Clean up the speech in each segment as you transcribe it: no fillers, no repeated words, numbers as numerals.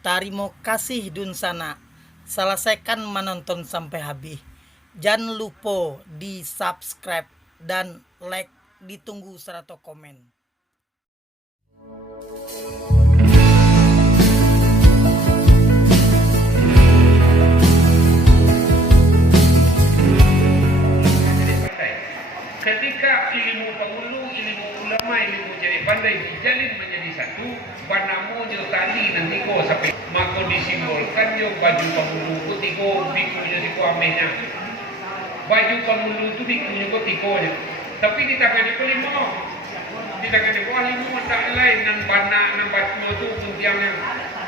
Terima kasih Dun Sana. Selesaikan menonton sampai habis. Jangan lupa di subscribe dan like. Ditunggu serta komen. Ketika ilmu penghulu, ilmu ulama, ilmu jadi pandai dijalin menjadi satu, panamu jo tali nanti ko sampai mako disimbolkan jo baju penghulu ko tiko bikunya tiko amehnya. Baju penghulu tu bikunya ko tikonya. Tapi di tangan itu lima. Di tangan itu lima tak lain nan bana nan batu tu kuntiangnya.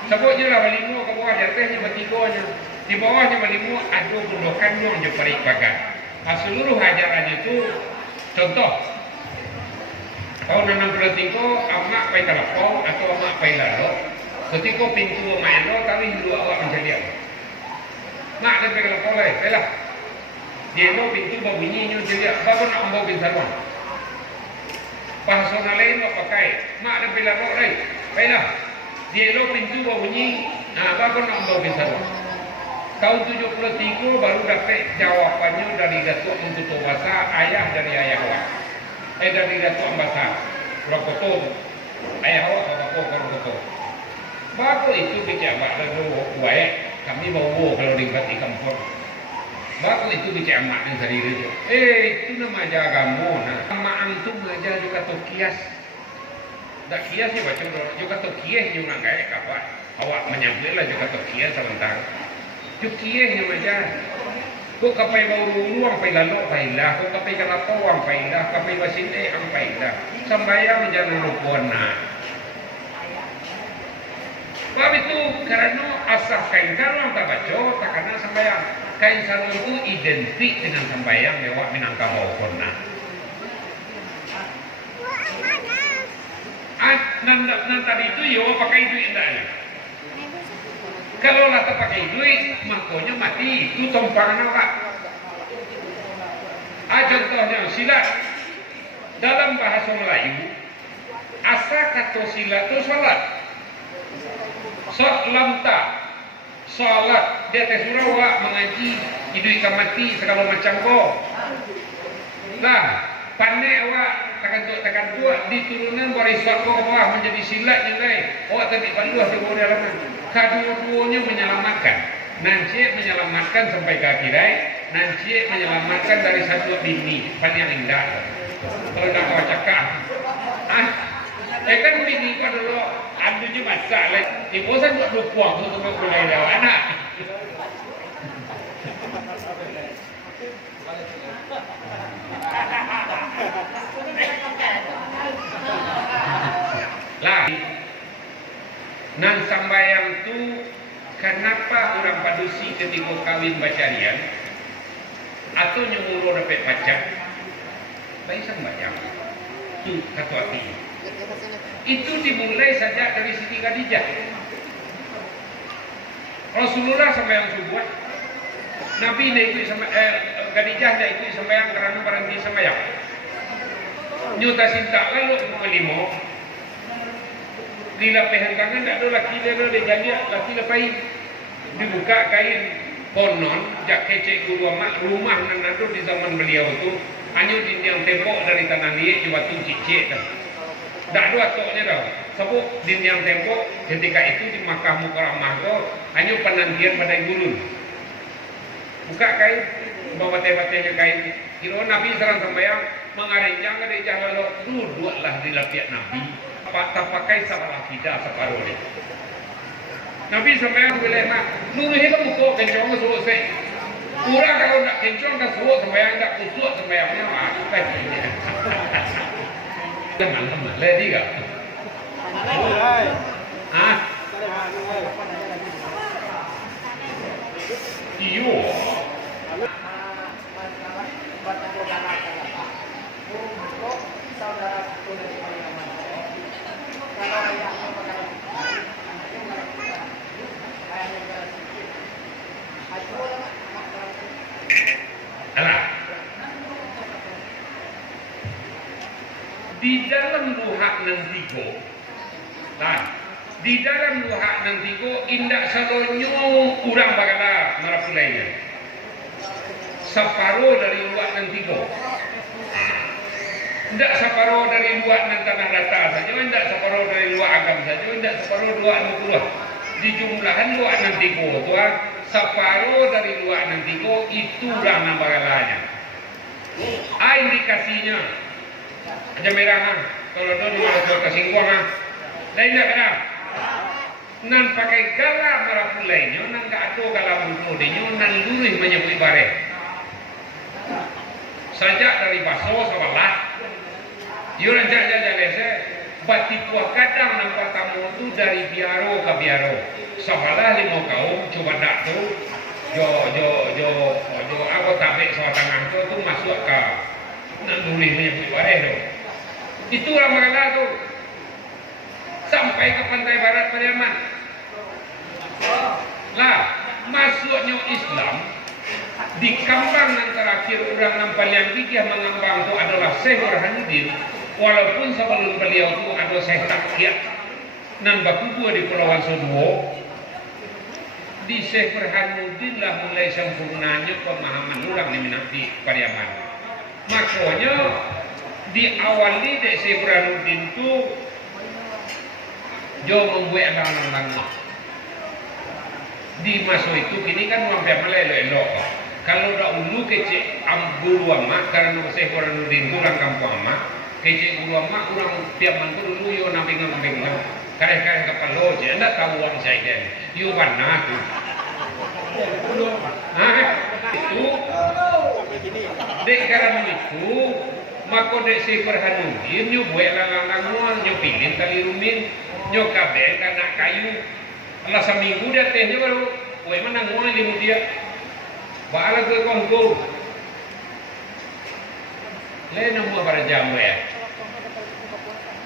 Sebutnya lah lima ke bawah di atasnya bertikonya. Di bawahnya berlima ada bundokan yang je perikakan. Seluruh ajarannya itu contoh tahun 63 amak pai telepon atau amak pai lalu ketika pintu main lo tapi dua awak menjadi apa mak dan pai telepon lah baiklah dia lo pintu berbunyi jadi apa nak ambil pintaruan bahasa lain lo pakai mak dan pai lalu lah baiklah dia lo pintu berbunyi apa nak ambil pintaruan. Tahun 73 baru dapat jawabannya dari Datuk Untuk Tobasa, ayah dari ayah awak. Dari Datuk Ambasa, Rokoto, ayah awak Rokoto, Rokoto. Baru itu bicara baru baik, kami bawa kalau di kampung. Baru itu bicara mak yang sendiri itu. Itu nama agama. Nama antum aja juga tokias. Tak kiasnya macam juga tokias juga nggak kapan. Awak menyambut lah juga tokias sebentar. Cukieh yang macam, kau kapai bau luang pai lalu pailah, kau kapai kelapa wang pailah, kapai basine ang pailah, sambayang jangan lupa nak. Sebab itu kerana asal kain sarung tak baca, tak kena sambayang. Kain sarung itu identik dengan sambayang lewat Minangkabau kona. Nan tadi itu yo pakai duit dah. Kalau lah tak pakai duit, makanya mati. Itu tompangan orang. Contohnya silat. Dalam bahasa Melayu, asal kata silat itu salat. Lamta. Salat. Dia atas surawak mengaji. Hidup ikan mati segala macam kau. Nah, pandai awak tekan buat diturunan barisat kau ke bawah menjadi silat je lain. Awak tadi paluh di bawah dalam. Kedua-duanya menyelamatkan. Nancik menyelamatkan sampai ke akhirat. Nancik menyelamatkan dari satu bini paling indah. Kalau nak kau cakap, kan bini kau dulu ada je masalah. Di bosan buat lupa untuk mulai dah anak. Lah. Nan sambayang tu kenapa orang padusi ketika kawin bacarian atau nyuruh dapat pacar baik sambayang tu kata hati itu dimulai saja dari Siti Khadijah. Rasulullah sambayang subuh Nabi dia ikut Khadijah dia ikut sambayang kerana berhenti sambayang nyuta sinta lalu kelima dilapihan tangan tak ada laki dia jadi laki lepai dibuka kain konon jak kecek guru amat rumah nan ada di zaman beliau tu hanya dinding tembok dari tanah liat di batu cicik dah tak ada atoknya dah sebab dinding tembok ketika itu di Makkah Mukarramah tu hanya penantian pada gurun buka kain bawa teh-tehnya kain kira Nabi serang sambayang mengarenjang dari jalan duduklah di lapiak Nabi tak pakai salah akidah separuh ni. Nabi sampai boleh nak nunggu hidup muka kencang suruh saya. Kurang kalau nak kencang kan suruh sampai tak kusut sampai apa nak tak ini. Teman-teman, lagi tak? Iyo. Di dalam luhak nan tiga, di dalam luhak nanti ko indak salonyo urang bagala narapulainya. Separo dari luar nanti ko. Tidak separo dari luar nan tanah datar saja, tidak separo dari luar agam saja, tidak separo luar nukulah. Di jumlahan luar nanti ko tuan, separo dari luar nanti ko itu urang bagalanya. Indikasinya aja merah kalau don mau kesingkuang lain tak ada. Nan pakai galam narapulainya, nan tak ada galam mudenya, nan lurih menyebut bare. Sajak dari baso sebelah, yuran jajan lese, bati puak kadang nampak tamu tu dari biaro ke biaro. Sebelah lima kaum coba dak tu, jo aku tabik soal tangan tu masuk ke nan lurih menyebut bare tu. Itu ramalan tu. Sampai ke pantai barat Pariaman. Lah, masuknya Islam di kambang yang terakhir orang Nampalian Fikih mengambang itu adalah Syekh Burhanuddin, walaupun sebelum beliau itu ada Syekh Takyat dan Bakubur di Pulau Soduo. Di Syekh Burhanuddin lah mulai sempurnanya pemahaman orang di Minati Pariaman. Makanya diawali dari Syekh Burhanuddin itu jo membuat alang-alang di masa itu kini kan sampai melelok-elok. Kalau dah ulu kecik guru amak karena Syekh Burhanuddin orang kampung amak, kecik guru amak orang tiap mantu dulu yo namping-namping lah. Kadang-kadang kepala je, anda tahu orang saya kan, yo mana tu? Itu dek karena itu maka dek Syekh Burhanuddin yo buat alang-alang mual, yo pilih tali rumin, yo kabel kena kayu. Alah seminggu dia tehnya baru, woi mana ngomong limu dia, baala ke kongko, le nama pada jam ya,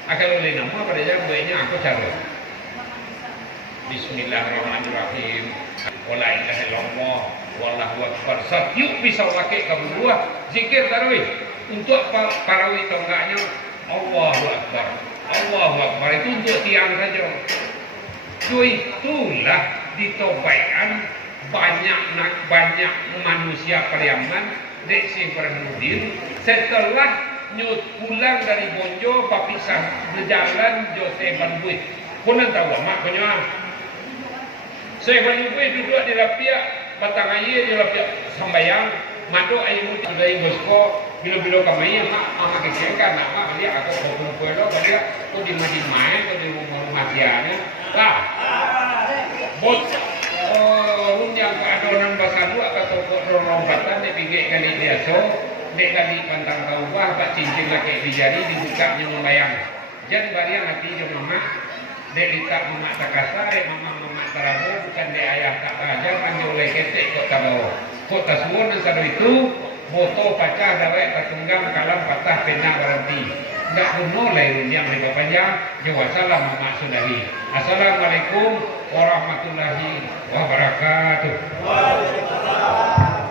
akal le nama pada jam nya aku cari. Bismillahirrahmanirrahim. Wala ilaha illallah, wallahu akbar. Setiap bisa pakai kabudua, zikir tarawih untuk parawih tonggaknya. Allahu akbar, Allahu akbar itu untuk tiang saja. Itulah ditobaikan banyak manusia Pariaman dek Syekh Burhanuddin setelah nyut pulang dari Bonjo papisah berjalan Jose Banbuit pun tahu mak punya Syekh Banbuit duduk di rapiak batang air di rapiak sambayang madu air muti dari Bosko bilo-bilo kami mak kekengkan mak dia atau kumpul-kumpul dia tu di main tu di rumah tiangnya lah bot yang keadonan bahasa dua atau rombatan di pinggir kali dia so dek kali pantang kawah bak cincin lagi di jari dibuka nya membayang jan bariang hati jo mama dek litak mama takasa dek mama tarabu bukan dek ayah tak ajar panggil oleh ketek kok tabawa kok tasuan dan sadu itu boto pacah dawek katunggang kalam patah pena berhenti enggak mulai yang lebih panjang jawab salam mama sudahi. Assalamualaikum warahmatullahi wabarakatuh. Waalaikumsalam.